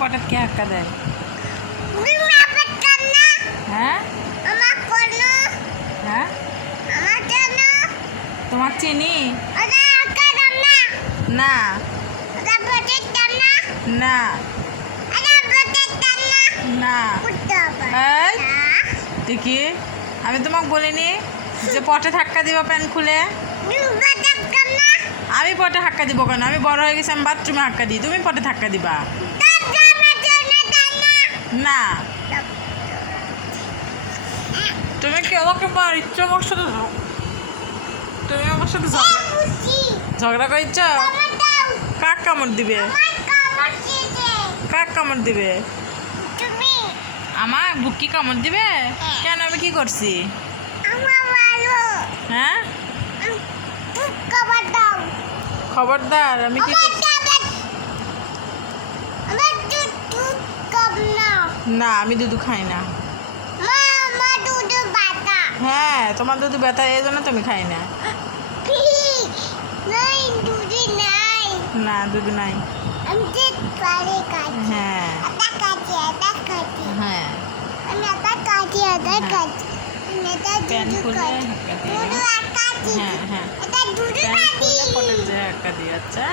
পটাকে হাক্কা দেয়? হ্যাঁ হ্যাঁ, তোমার চিনি না না না। এই দেখি, আমি তোমাকে বলিনি যে পটে ধাক্কা দিবা প্যান খুলে? আমি পটে ধাক্কা দিব কেন? আমি বড় হয়ে গেছি, আমি বাথরুমে ধাক্কা দিই, তুমি পটে ধাক্কা দিবা না? তুমি কি আমাকে মারিচ্ছ? আমার সাথে তুমি আমার সাথে ঝগড়া করিচ্ছ? কাক কামড় দিবে? কাক কামড় দিবে? আমার বুকি কামড় দিবে কেন? আমি কি করছি? হ্যাঁ, খবরদার। আমি কি করছি? না, আমি দুধ খাই না। হ্যাঁ, তোমার দুধ ব্যথা, এই জন্য তুমি খাই না। না, দুধ নাই। হ্যাঁ হ্যাঁ, প্যান খুলে হাক্কা দিয়ে। হ্যাঁ হ্যাঁ, প্যান খুলে পটের যে হাক্কা দিয়ে। আচ্ছা।